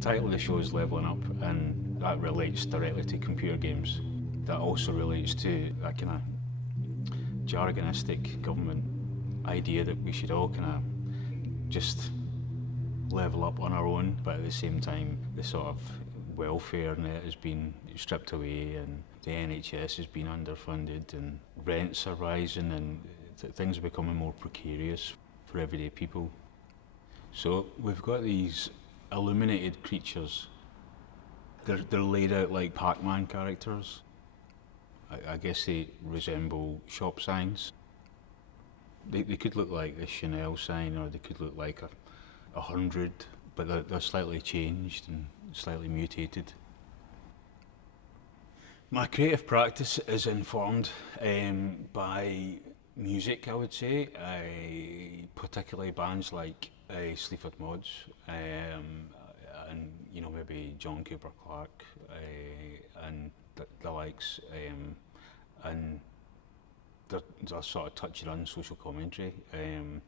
title of the show is Leveling Up, and that relates directly to computer games. That also relates to that kind of jargonistic government idea that we should all kind of just level up on our own, but at the same time the sort of welfare net has been stripped away and the NHS has been underfunded and rents are rising and things are becoming more precarious for everyday people. So we've got these illuminated creatures. They're laid out like Pac-Man characters. I guess they resemble shop signs. They could look like a Chanel sign, or they could look like a 100, but they're slightly changed and slightly mutated. My creative practice is informed by music, I would say, particularly bands like Sleaford Mods, and you know, maybe John Cooper Clarke and the likes, and they're sort of touching on social commentary, and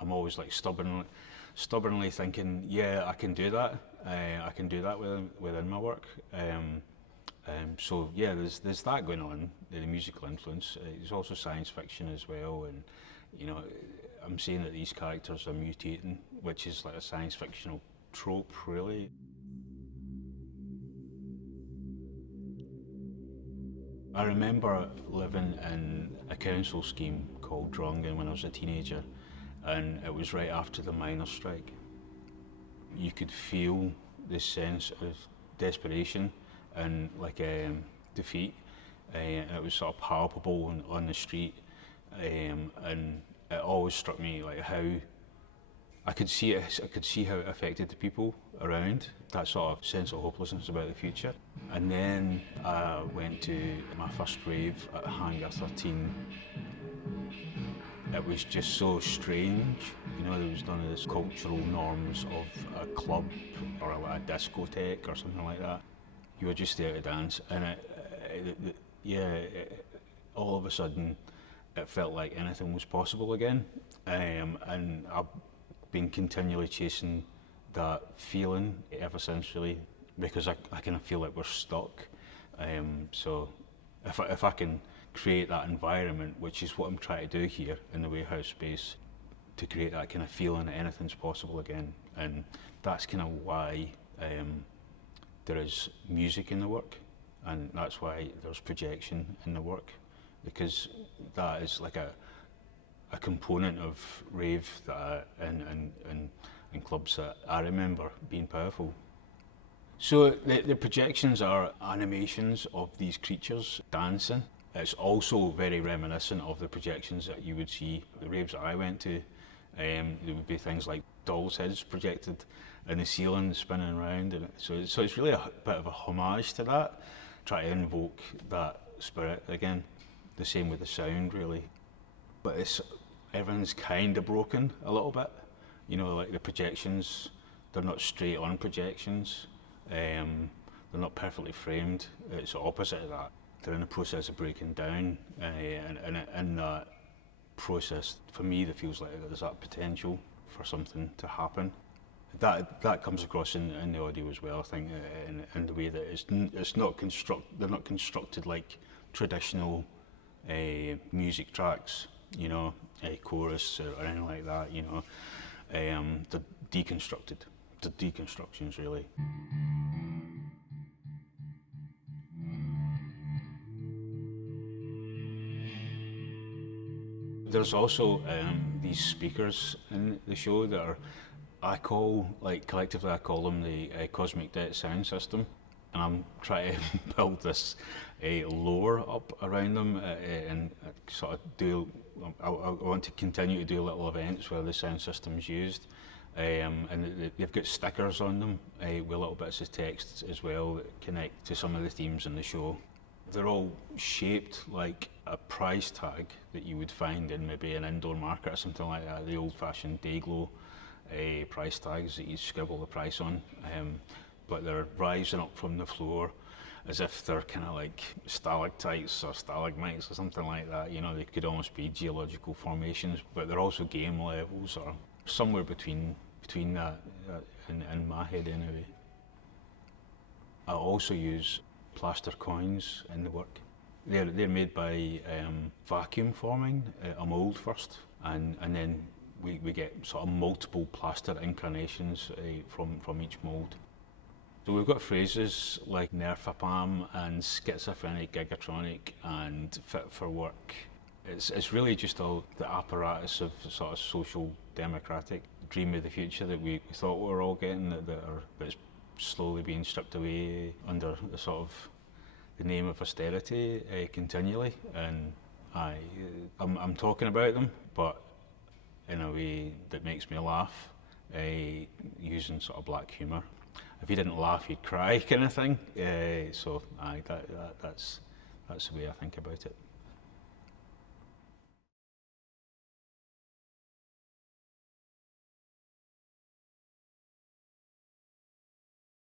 I'm always like stubbornly thinking, yeah, I can do that. I can do that within my work. So yeah, there's that going on, the musical influence. There's also science fiction as well, and you know, I'm saying that these characters are mutating, which is like a science fictional trope, really. I remember living in a council scheme called Drongan when I was a teenager, and it was right after the miners' strike. You could feel this sense of desperation and like defeat. It was sort of palpable on the street, and it always struck me like how I could see how it affected the people around, that sort of sense of hopelessness about the future. And then I went to my first rave at Hangar 13. It was just so strange, you know, there was none of this cultural norms of a club or a discotheque or something like that. You were just there to dance, and all of a sudden it felt like anything was possible again, and I've been continually chasing that feeling ever since, really, because I kind of feel like we're stuck. So if I can create that environment, which is what I'm trying to do here in the warehouse space, to create that kind of feeling that anything's possible again, and that's kind of why there is music in the work, and that's why there's projection in the work, because that is like a component of rave that and clubs that I remember being powerful. So the projections are animations of these creatures dancing. It's also very reminiscent of the projections that you would see at the raves that I went to. There would be things like dolls' heads projected in the ceiling, spinning around, and so it's really a bit of a homage to that. Try to invoke that spirit again. The same with the sound, really. But everything's kind of broken a little bit. You know, like the projections, they're not straight on projections. They're not perfectly framed. It's the opposite of that. They're in the process of breaking down, and in that process, for me, there feels like there's that potential for something to happen. That comes across in the audio as well, I think, in the way that it's not they're not constructed like traditional music tracks, you know, a chorus or anything like that, you know. They're deconstructed. They're deconstructions, really. There's also these speakers in the show that collectively I call them the Cosmic Debt sound system, and I'm trying to build this lore up around them and sort of I want to continue to do little events where the sound system's used, and they've got stickers on them with little bits of text as well that connect to some of the themes in the show. They're all shaped like a price tag that you would find in maybe an indoor market or something like that, the old-fashioned Dayglow price tags that you scribble the price on, but they're rising up from the floor as if they're kind of like stalactites or stalagmites or something like that. You know, they could almost be geological formations, but they're also game levels or somewhere between that in my head anyway. I also use plaster coins in the work. They're made by vacuum forming a mould first, and then we get sort of multiple plaster incarnations from each mould. So we've got phrases like nerfapam and schizophrenic gigatronic and fit for work. It's really just all the apparatus of sort of social democratic dream of the future that we thought we were all getting, that's slowly being stripped away under the sort of the name of austerity continually. And I'm talking about them, but in a way that makes me laugh, using sort of black humour. If you didn't laugh, you'd cry, kind of thing. So that's the way I think about it.